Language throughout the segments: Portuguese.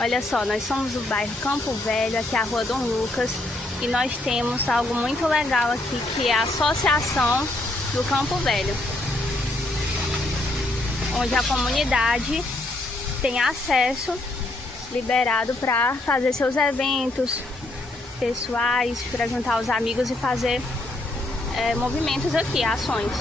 Olha só, nós somos do bairro Campo Velho, aqui é a Rua Dom Lucas, e nós temos algo muito legal aqui, que é a Associação do Campo Velho, onde a comunidade tem acesso liberado para fazer seus eventos pessoais, para juntar os amigos e fazer movimentos aqui, ações.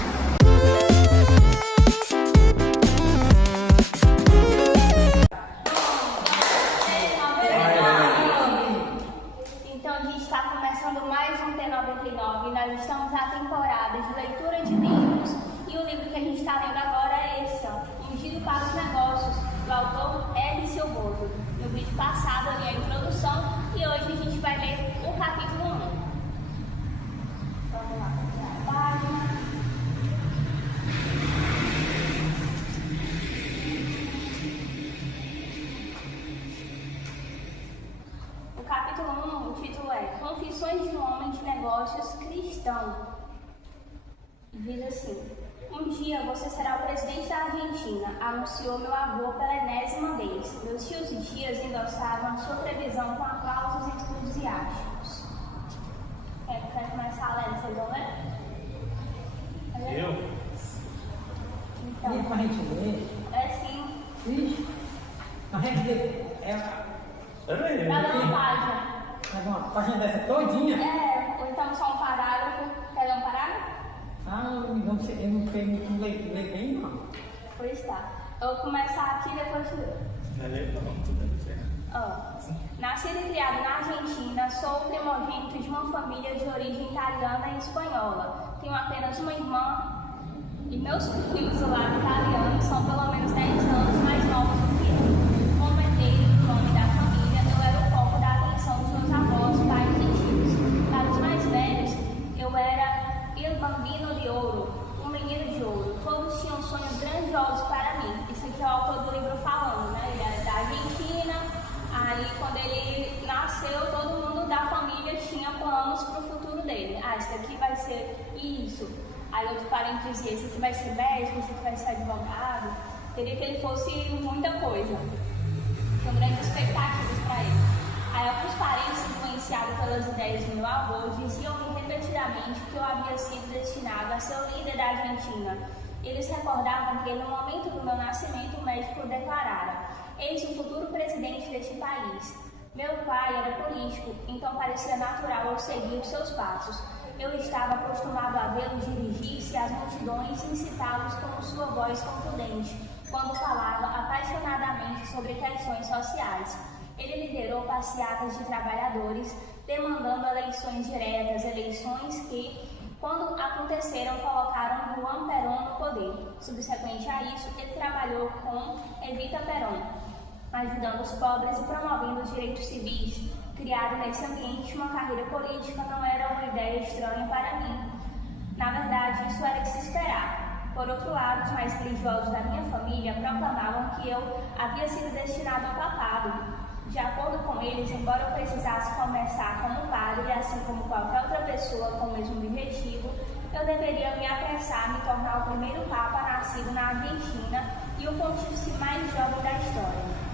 Então a gente está começando mais um T99 e nós estamos na temporada de leitura de livros, e o livro que a gente está lendo agora é esse, ó, Ungido para os Negócios, do autor Hélio Silvoso. No vídeo passado ali a introdução, e hoje a gente vai ler o capítulo 1. Vamos lá, a página. O capítulo 1, o título é Confissões de um Homem de Negócios Cristão. Diz assim: um dia você será o presidente da Argentina, anunciou meu avô pela enésima vez. Meus tios e tias endossavam sua previsão com aplausos entusiásticos. Quer começar a ler? Vocês vão ler? Eu? Então. E pra gente ler? É sim. Ixi. A gente lê. Cada uma página. Uma página dessa todinha? Ou então só um parágrafo. Quer ler um parágrafo? Eu não sei muito ler bem, não. Pois tá. Eu vou começar aqui e depois tu lê. Nascido e criado na Argentina, sou o primogênito de uma família de origem italiana e espanhola. Tenho apenas uma irmã e meus primos do lado italiano são pelo menos 10 anos mais novos do que eu. Como herdeiro do nome da família, eu era o foco da atenção dos meus avós, pais e tios. Para os mais velhos, eu era Il Bambino de Ouro, um menino de ouro. Todos tinham sonhos grandiosos para mim. Isso aqui é o autor do livro falando, né? Ele era da Argentina. Aí, quando ele nasceu, todo mundo da família tinha planos para o futuro dele. Esse daqui vai ser isso. Aí outro parente dizia, esse aqui vai ser médico, esse aqui vai ser advogado. Queria que ele fosse muita coisa. Tinham grandes expectativas para ele. Aí alguns parentes, influenciados pelas ideias do meu avô, diziam-me repetidamente que eu havia sido destinado a ser o líder da Argentina. Eles recordavam que no momento do meu nascimento o médico declarara: eis o futuro presidente deste país. Meu pai era político, então parecia natural eu seguir os seus passos. Eu estava acostumado a vê-lo dirigir-se às multidões e incitá-los com sua voz contundente, quando falava apaixonadamente sobre questões sociais. Ele liderou passeatas de trabalhadores, demandando eleições diretas, eleições que, quando aconteceram, colocaram Juan Perón no poder. Subsequente a isso, ele trabalhou com Evita Perón, ajudando os pobres e promovendo os direitos civis. Criado nesse ambiente, uma carreira política não era uma ideia estranha para mim. Na verdade, isso era de se esperar. Por outro lado, os mais religiosos da minha família proclamavam que eu havia sido destinado ao papado. De acordo com eles, embora eu precisasse começar como padre, assim como qualquer outra pessoa com o mesmo objetivo, eu deveria me apressar a me tornar o primeiro papa nascido na Argentina e o pontífice mais jovem da história.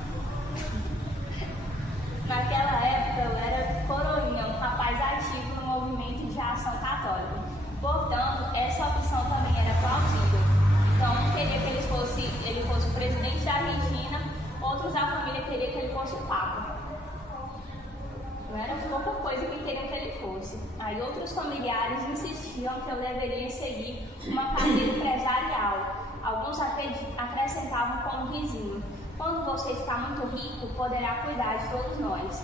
Naquela época eu era coroinha, um rapaz ativo no movimento de ação católica. Portanto, essa opção também era plausível. Então, queria que ele fosse o presidente da Argentina, outros da família queriam que ele fosse o papa. Não era pouca coisa que queriam que ele fosse. Aí outros familiares insistiam que eu deveria seguir uma carreira empresarial. Alguns acrescentavam com um risinho: quando você ficar muito rico, poderá cuidar de todos nós.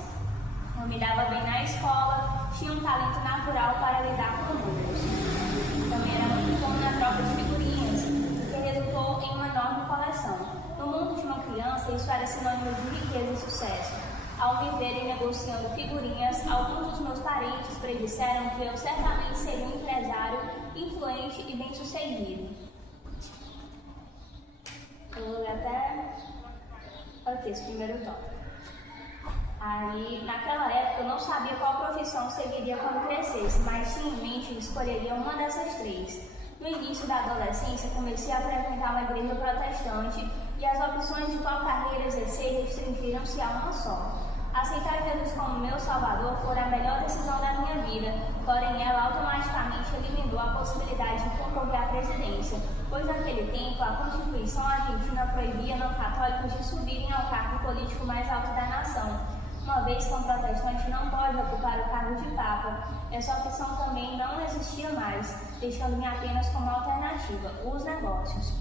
Eu me dava bem na escola, tinha um talento natural para lidar com números. Também era muito bom na troca de figurinhas, o que resultou em uma enorme coleção. No mundo de uma criança, isso era sinônimo de riqueza e sucesso. Ao me verem negociando figurinhas, alguns dos meus parentes predisseram que eu certamente seria um empresário influente e bem-sucedido. Eu vou ler até aqui esse primeiro tópico. Aí, naquela época, eu não sabia qual profissão seguiria quando crescesse, mas tinha em mente que escolheria uma dessas três. No início da adolescência, comecei a frequentar uma igreja protestante e as opções de qual carreira exercer restringiram-se a uma só. Aceitar Jesus como meu Salvador fora a melhor decisão da minha vida, porém ela automaticamente eliminou a possibilidade de concorrer à presidência, pois naquele tempo a Constituição argentina proibia não católicos de subirem ao cargo político mais alto da nação, uma vez que um protestante não pode ocupar o cargo de Papa. Essa opção também não existia mais, deixando-me apenas como alternativa os negócios.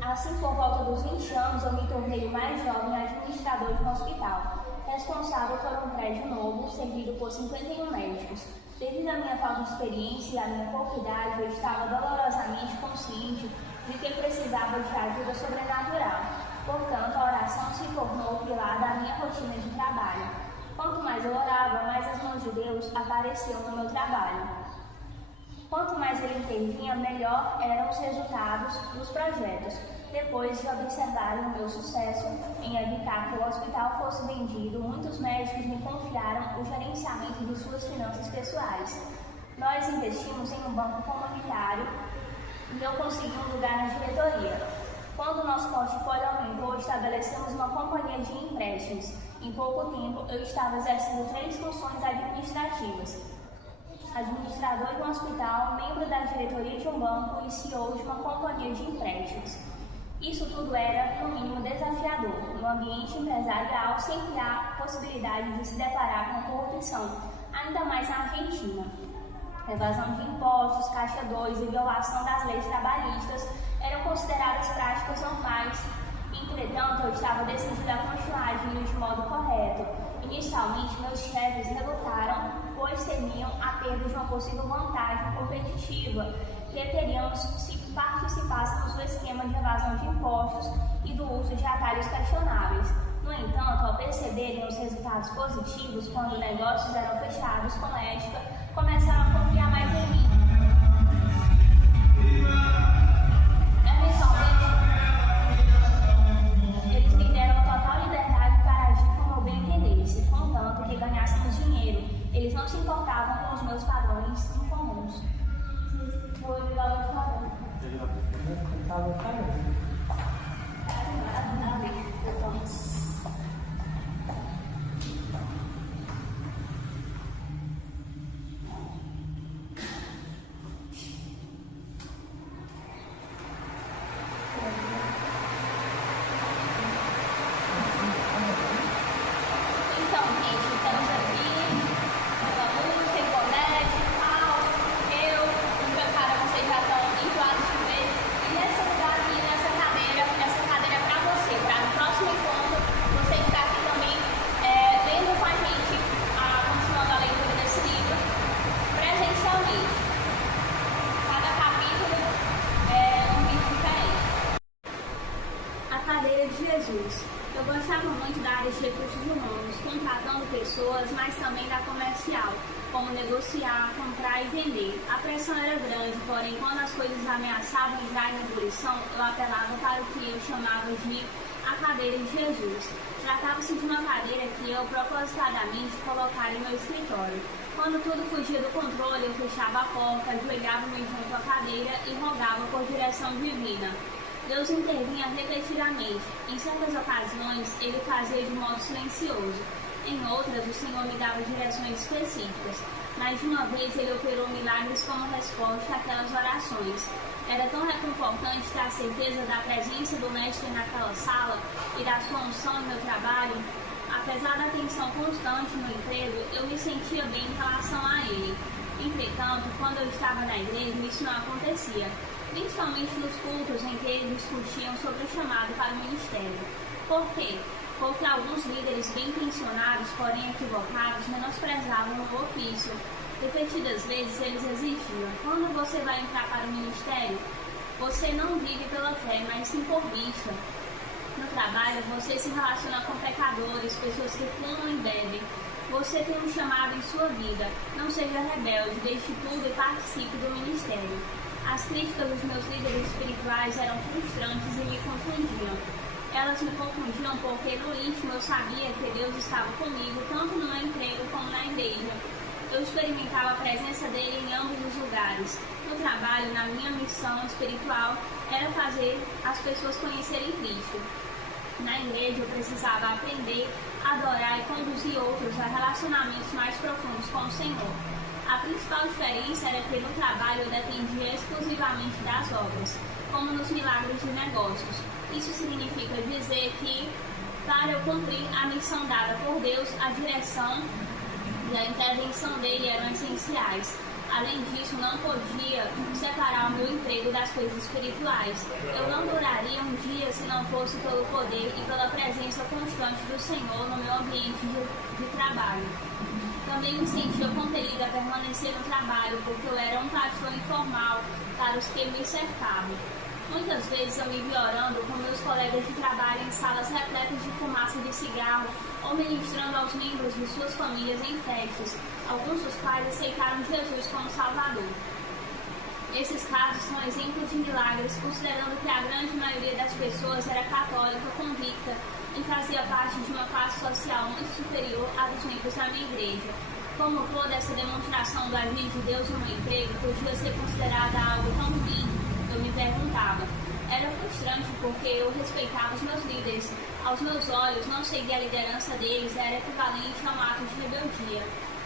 Assim, por volta dos 20 anos, eu me tornei o mais jovem administrador de um hospital, responsável por um prédio novo, servido por 51 médicos. Devido à minha falta de experiência e à minha pouca idade, eu estava dolorosamente consciente de que precisava de ajuda sobrenatural. Portanto, a oração se tornou o pilar da minha rotina de trabalho. Quanto mais eu orava, mais as mãos de Deus apareciam no meu trabalho. Quanto mais ele intervinha, melhor eram os resultados dos projetos. Depois de observarem o meu sucesso em evitar que o hospital fosse vendido, muitos médicos me confiaram o gerenciamento de suas finanças pessoais. Nós investimos em um banco comunitário e eu consegui um lugar na diretoria. Quando nosso portfólio aumentou, estabelecemos uma companhia de empréstimos. Em pouco tempo, eu estava exercendo 3 funções administrativas: administrador de um hospital, membro da diretoria de um banco e CEO de uma companhia de empréstimos. Isso tudo era, no mínimo, desafiador. No ambiente empresarial, sempre há possibilidade de se deparar com corrupção, ainda mais na Argentina. Evasão de impostos, caixa 2 e violação das leis trabalhistas eram consideradas práticas normais. Entretanto, eu estava decidida a continuar agindo de modo correto. Inicialmente, meus chefes relutaram, pois temiam a perda de uma possível vantagem competitiva que teríamos se participássemos do esquema de evasão de impostos e do uso de atalhos questionáveis. No entanto, ao perceberem os resultados positivos quando negócios eram fechados com ética, começaram a confiar mais em mim. Eles me deram total liberdade para agir como eu bem entendesse, contanto que ganhássemos dinheiro. Eles não se importavam com os meus padrões incomuns. Vou ligar o padrão. Eu gostava muito da área de recursos humanos, contratando pessoas, mas também da comercial, como negociar, comprar e vender. A pressão era grande, porém, quando as coisas ameaçavam entrar em ebulição, eu apelava para o que eu chamava de a cadeira de Jesus. Tratava-se de uma cadeira que eu propositadamente colocara em meu escritório. Quando tudo fugia do controle, eu fechava a porta, ajoelhava-me junto à cadeira e rogava por direção divina. Deus intervinha repetidamente. Em certas ocasiões, ele fazia de modo silencioso. Em outras, o Senhor me dava direções específicas. Mais de uma vez, ele operou milagres como resposta àquelas orações. Era tão reconfortante ter a certeza da presença do Mestre naquela sala e da sua unção no meu trabalho. Apesar da tensão constante no emprego, eu me sentia bem em relação a ele. Entretanto, quando eu estava na igreja, isso não acontecia, principalmente nos cultos em que eles discutiam sobre o chamado para o ministério. Por quê? Porque alguns líderes bem intencionados, porém equivocados, menosprezavam o ofício. Repetidas vezes eles exigiam: quando você vai entrar para o ministério, você não vive pela fé, mas sim por vista. No trabalho, você se relaciona com pecadores, pessoas que fumam e bebem. Você tem um chamado em sua vida. Não seja rebelde, deixe tudo e participe do ministério. As críticas dos meus líderes espirituais eram frustrantes e me confundiam. Elas me confundiam porque no íntimo eu sabia que Deus estava comigo, tanto no meu emprego como na igreja. Eu experimentava a presença dele em ambos os lugares. no trabalho, na minha missão espiritual, era fazer as pessoas conhecerem Cristo. Na igreja eu precisava aprender, adorar e conduzir outros a relacionamentos mais profundos com o Senhor. A principal diferença era que no trabalho eu dependia exclusivamente das obras, como nos milagres de negócios. Isso significa dizer que, para eu cumprir a missão dada por Deus, a direção e a intervenção dele eram essenciais. Além disso, não podia separar o meu emprego das coisas espirituais. Eu não duraria um dia se não fosse pelo poder e pela presença constante do Senhor no meu ambiente de trabalho. Também me sentia compelida a permanecer no trabalho, porque eu era um pastor informal para os que me cercavam. Muitas vezes eu me vi orando com meus colegas de trabalho em salas repletas de fumaça de cigarro ou ministrando aos membros de suas famílias em festas, alguns dos quais aceitaram Jesus como Salvador. Esses casos são exemplos de milagres, considerando que a grande maioria das pessoas era católica, convicta e fazia parte de uma classe social muito superior à dos membros da minha igreja. Como toda essa demonstração do agir de Deus no meu emprego podia ser considerada algo tão ruim, eu me perguntava. Era frustrante porque eu respeitava os meus líderes. Aos meus olhos, não seguir a liderança deles era equivalente a um ato de rebeldia.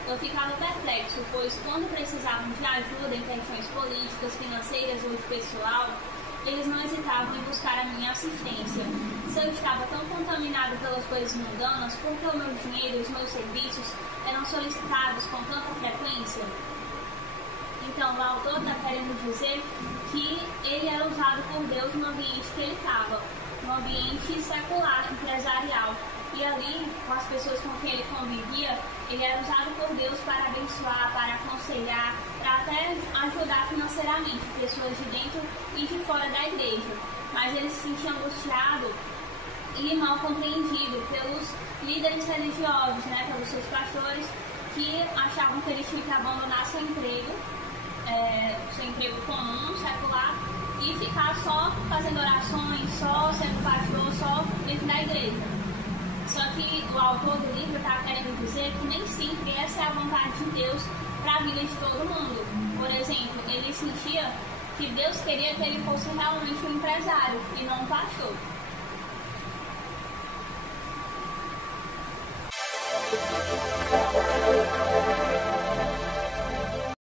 Eu ficava perplexo, pois quando precisavam de ajuda em questões políticas, financeiras ou de pessoal, eles não hesitavam em buscar a minha assistência. Se eu estava tão contaminado pelas coisas mundanas, por que o meu dinheiro e os meus serviços eram solicitados com tanta frequência? Então, o autor está querendo dizer que ele era usado por Deus no ambiente que ele estava, no ambiente secular, empresarial. E ali, com as pessoas com quem ele convivia, ele era usado por Deus para abençoar, para aconselhar, para até ajudar financeiramente pessoas de dentro e de fora da igreja. Mas ele se sentia angustiado e mal compreendido pelos líderes religiosos, pelos seus pastores, que achavam que ele tinha que abandonar seu emprego comum, secular, e ficar só fazendo orações, só sendo pastor, só dentro da igreja. Só que o autor do livro está querendo dizer que nem sempre essa é a vontade de Deus para a vida de todo mundo. Por exemplo, ele sentia que Deus queria que ele fosse realmente um empresário e não um pastor.